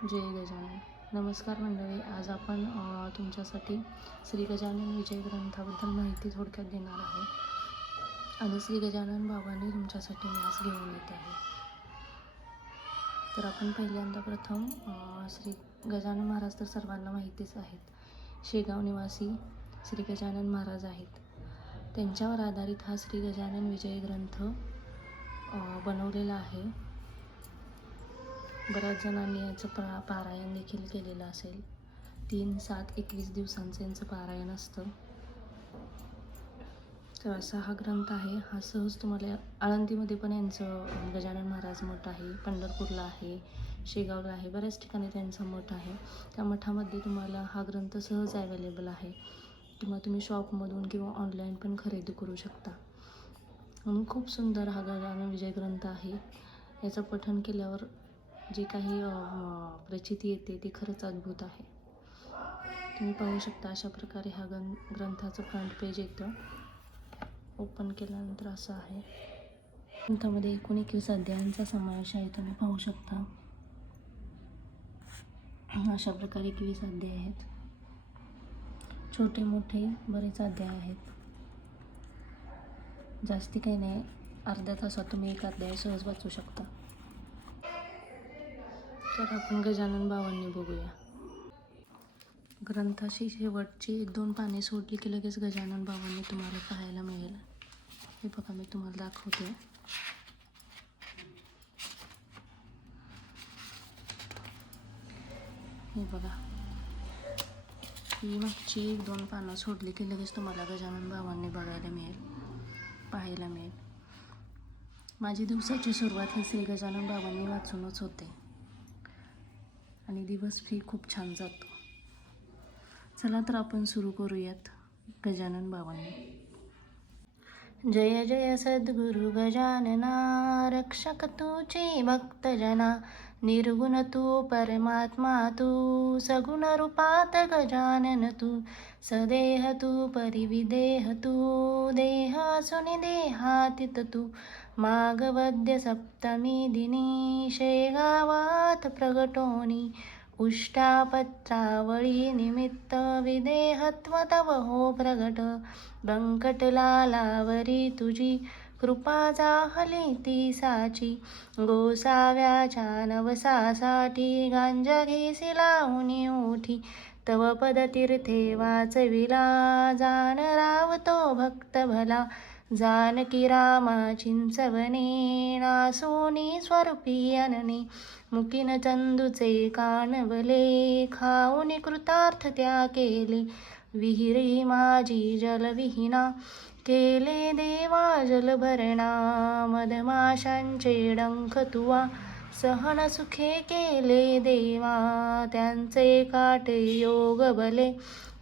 जय गजानन. नमस्कार मंडळी. आज आपण तुमच्यासाठी श्री गजानन विजय ग्रंथाबद्दल माहिती थोडक्यात देणार आहे आणि श्री गजानन बाबांनी तुमच्यासाठी मी आज घेऊन येत आहे. तर आपण पहिल्यांदा प्रथम श्री गजानन महाराज तर सर्वांना माहितीच आहेत. शेगाव निवासी श्री गजानन महाराज आहेत. त्यांच्यावर आधारित हा श्री गजानन विजय ग्रंथ बनवलेला आहे. बऱ्याच जणांनी याचं पारायण देखील केलेलं असेल. 3, 7, 21 दिवसांचं यांचं पारायण असतं. तर असा हा ग्रंथ आहे. हा सहज तुम्हाला आळंदीमध्ये पण यांचं गजानन महाराज मठ आहे, पंढरपूरला आहे, शेगावला आहे, बऱ्याच ठिकाणी त्यांचा मठ आहे. त्या मठामध्ये तुम्हाला हा ग्रंथ सहज अवेलेबल आहे किंवा तुम्ही शॉपमधून किंवा ऑनलाईन पण खरेदी करू शकता. म्हणून खूप सुंदर हा गजानन विजय ग्रंथ आहे. याचं पठण केल्यावर जे काही प्रचिती येते ती खरंच अद्भुत आहे. तुम्ही पाहू शकता अशा प्रकारे हा ग्रंथाचं फ्रंट पेज येतं. ओपन केल्यानंतर असं आहे. ग्रंथामध्ये 19 अध्यायांचा समावेश आहे. तुम्ही पाहू शकता अशा प्रकारे 21 अध्याय आहेत. छोटे मोठे बरेच अध्याय आहेत. जास्ती काही नाही, अर्ध्या तासात तुम्ही एक अध्याय सहज वाचू शकता. तर आपण गजानन बाबांनी बघूया. ग्रंथाची शेवटची 1-2 पाने सोडली की लगेच गजानन बाबांनी तुम्हाला पाहायला मिळेल. हे बघा, मी तुम्हाला दाखवते. हे बघा, ही मागची 1-2 पानं सोडली की लगेच तुम्हाला गजानन बाबांनी पाहायला मिळेल. माझी दिवसाची सुरुवात ही श्री गजानन बाबांनी वाचूनच होते आणि दिवस ही खूप छान जातो. चला तर आपण सुरू करूयात गजानन बाबांनी. जय जय सद्गुरु गजानना, रक्षक तूची भक्तजना. निर्गुण तू परमात्मा तू, सगुण रूपात गजानन तू. सदेह तू परिविदेह तू, देह असूनि देहातीत तू. माघवद्य सप्तमी दिनी, शेगावात प्रगटोनी. उष्टापत्रावळी निमित्त, विदेहत्व तव हो प्रगट. बंकटलालावरी तुझी, कृपा जाहली ती साची. गोसाव्याच्या नवसासाठी, गांजा घेसी लावूनी ओठी. तव पदतीर्थे वाचविला, जाण रावतो भक्त भला. जानकी रामा चिंचवने, नासोनी स्वरूपी अनने. मुकीन चंदूचे कानवले, खाऊनी कृतार्थ त्या केले. विहिरी माझी जलविहीना, केले देवा जलभरणा. मधमाशांचे डंख तुवा, सहन सुखे केले देवा. त्यांचे काटे योग बले,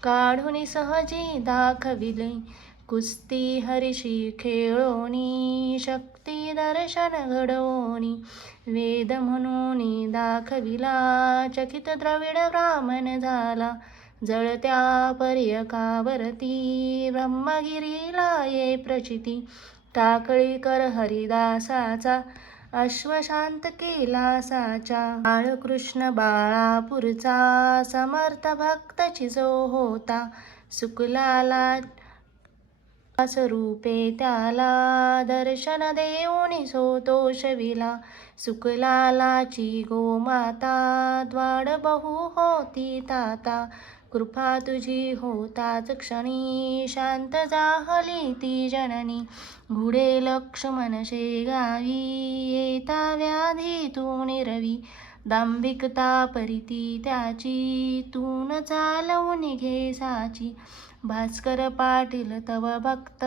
काढून सहजी दाखविले. कुस्ती हरिशी खेळोनी, शक्ती दर्शन घडवोनी. वेद म्हणून दाखविला, चकित द्रविड ब्राह्मण झाला. जळत्या पर्यकावरती, ब्रह्मगिरीला ये प्रचिती. टाकळीकर हरिदासाचा, अश्वशांत केला साचा. बाळकृष्ण बाळापूरचा, समर्थ भक्त चिजो होता. सुकलाला स्वरूपे त्याला, दर्शन देऊनी सोतोषविला. सुकलालाची गोमाता, द्वाड बहु होती ताता. कृपा तुझी होताच क्षणी, शांत जाहली ती जननी. घुडे लक्ष्मण शेगावी, येता व्याधी तू निरवी. दांभिकता परिती त्याची, तून चालवून घे साची. भास्कर पाटील तव भक्त,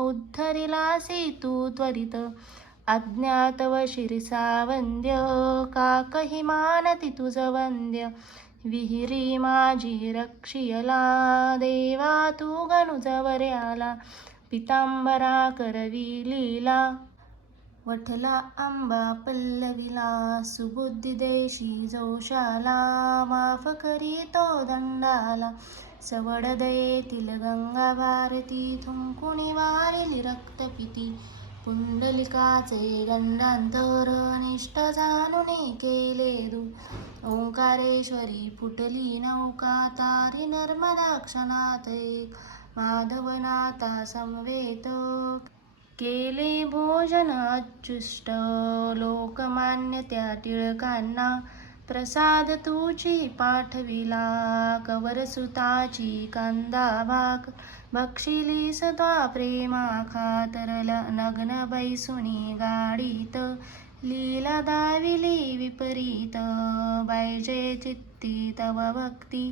उद्धरिलासी तू त्वरित. अज्ञात व शिरसा वंद्य, काकही मानती तुझ वंद्य. विहिरी माझी रक्षियला, देवा तू गणुजवरे आला. पितांबरा करवी लीला, वठला आंबा पल्लविला. सुबुद्धी देशी जोशाला, माफ करी तो दंडाला. सवड दयेतील गंगा भारती, थुंकुणी वारिली रक्तपिती. पुंडलिकाचे गंडांतर निष्ठ जाणूने केले दूर. ओंकारेश्वरी फुटली नौका तारी नर्मदा क्षणात एक. माधवनाथा समवेत केले भोजन अच्युष्ट. लोकमान्य त्या टिळकांना प्रसाद तुची पाठविला. कवरसुताची कांदा भाक बक्षिली सत्वा प्रेमा खातर. नग्न बैसुनी गाडीत लीला दाविली विपरीत. बायजे चित्ती तव भक्ती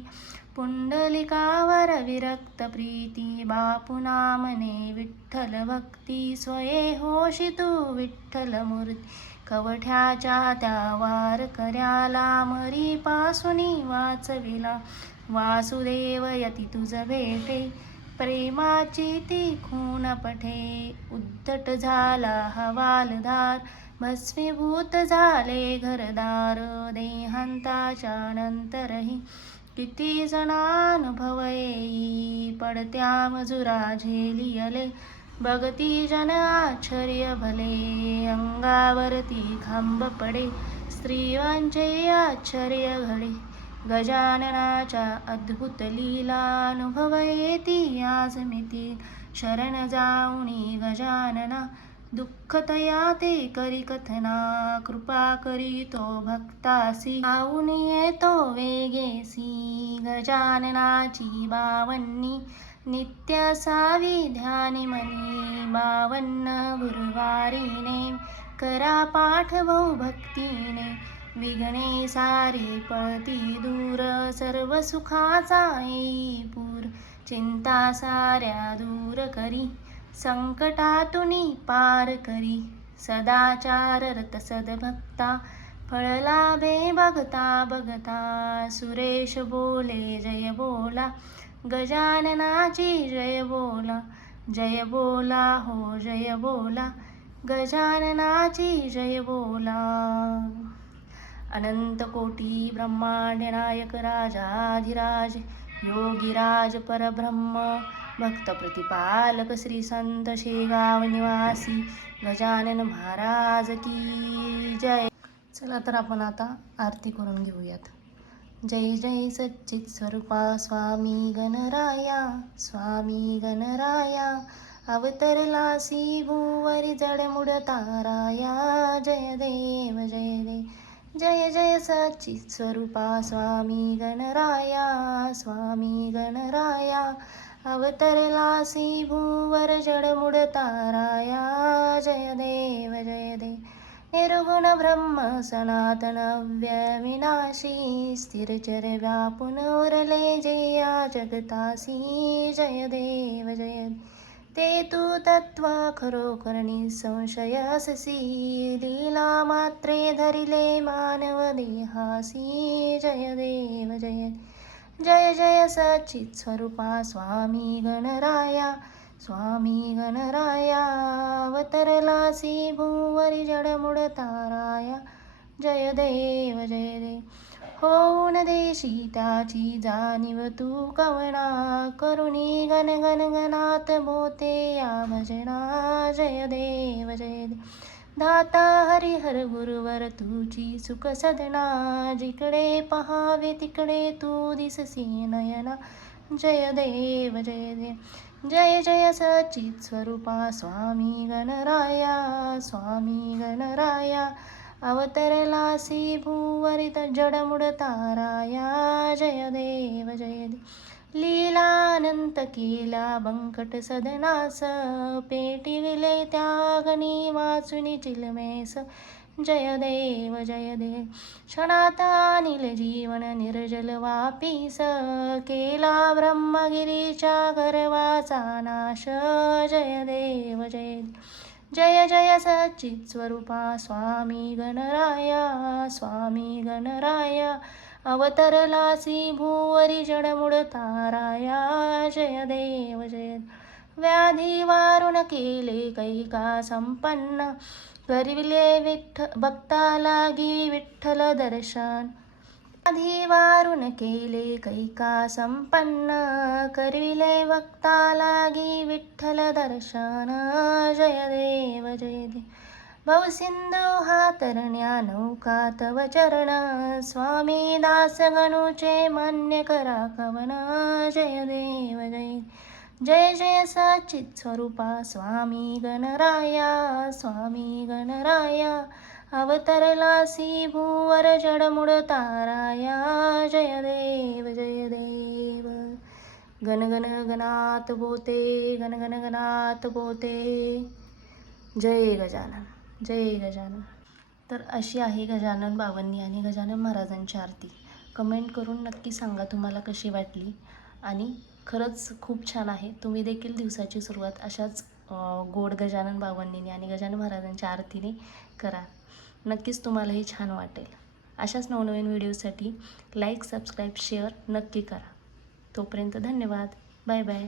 पुंडलिकावर विरक्त प्रीती. बापुना मने विठ्ठल भक्ती स्वये होशी तू विठ्ठल मूर्ती. कवठ्याच्या त्या वारकऱ्याला मरीपासुनी वाचविला. वासुदेव यती तुझ भेटे प्रेमाची ती खून पठे. उद्धट झाला हवालदार भस्मीभूत झाले घरदार. देहांताच्या नंतरही किती जणानुभव येई. पडत्या मजुरा झेलियले बघती जन आश्चर्य भले. अंगावरती खांब पडे स्त्रियांचे आश्चर्य घडे. गजाननाच्या अद्भुत लीला अनुभव येती आज मिती. शरण जाऊनी गजानना दुःख तया ते करी कथना. कृपा करीतो भक्तासी आऊन येतो वेगेसी. गजाननाची बावन्नी नित्य सावी ध्यानी मनी. 52 गुरुवारीने करा पाठ भाऊ भक्तीने. विघ्ने सारी पळती दूर सर्व सुखाचा येई पूर. चिंता साऱ्या दूर करी संकटातुनी पार करी. सदाचार रत सद्भक्ता फळ लाभे बघता बघता. सुरेश बोले जय बोला गजाननाची जय बोला. जय बोला हो जय बोला गजाननाची जय बोला. अनंत कोटी ब्रह्मांड नायक राजाधिराज योगीराज परब्रह्म भक्त प्रतिपालक श्री संत शेगाव निवासी गजानन महाराज की जय. चला तर आपण आता आरती करून घेऊयात. जय जय सच्चित स्वरूपा स्वामी गणराया. स्वामी गणराया अवतरलासी भुवरी जडमुड ताराया. जय देव जय देव. जय जय सच्चित स्वरूपा स्वामी गणराया. स्वामी गणराया अवतरलासी भुवर जडमुड ताराया. जय देव जय देव. निर्गुण ब्रह्म सनातन व्यविनाशी स्थिरचर व्यापून उरले जे या जगतासी. जय देव जय देव. ते तू तत्व खरोखर निसंशय अससी. लीला मात्रे धरिले मानव देहासी. जय देव जय देव. जय जय सच्चित स्वरूपा स्वामी गणराया. स्वामी गणराया अवतरलासी भुवरी जडमुड ताराया. जय देव जय देव. होऊन देशी त्याची जाणीव तू कवना. करुणी गण गण गणात बोते या भजना. जय देव जय देव. दाता हरिहर गुरुवर तुझी सुख सदना. जिकडे पहावे तिकडे तू दिससी नयना. जय देव जय देव. जय जय सच्चित स्वरूपा स्वामी गणराया. स्वामी गणराया अवतरलासी भुवरित जडमुड ताराया. जय देव जय देव. लीला अनंत केला बंकट सदनास. पेटिविले त्यागनी वाचुनी चिलमेस. जय देव जय देव. क्षणात अनिल जीवन निर्जल वापीस. केला ब्रह्मगिरीच्या गर्वाचा नाश. जय देव जय देव. जय जय सच्चित स्वरूपा स्वामी गणराया. स्वामी गणराया अवतरलासी भुवरी जडमुड ताराया. जय देव जय देव. व्याधी वारुण केले कैका संपन्न. गरिवले भक्ता लागी विठ्ठल दर्शन. आधी वारून केले कैका संपन्न, करविले वक्ता लागी विठ्ठल दर्शन. जय देव जय देव. भवसिंधू हा तरण्या नौका तव चरण, स्वामी दास गणूचे मान्य करा कवन. जय देव जय. जय जय सच्चित स्वरूपा स्वामी गणराया, स्वामी गणराया. अवतरलासी भूवर जडमुड ताराया. जय देव जय देव. गण गण गणात बोते, गण गण गणात बोते. जय गजानन जय गजानन. तर अशी आहे गजानन बावन्नी आणि गजानन महाराजांची आरती. कमेंट करून नक्की सांगा तुम्हाला कशी वाटली. आणि खरंच खूप छान आहे. तुम्ही देखील दिवसाची सुरुवात अशाच गोड गजानन बावन्नीने आणि गजानन महाराजांच्या आरतीने करा. नक्कीच तुम्हालाही छान वाटेल. अशाच नवनवीन व्हिडिओसाठी लाईक सबस्क्राईब शेअर नक्की करा. तोपर्यंत धन्यवाद. Bye bye.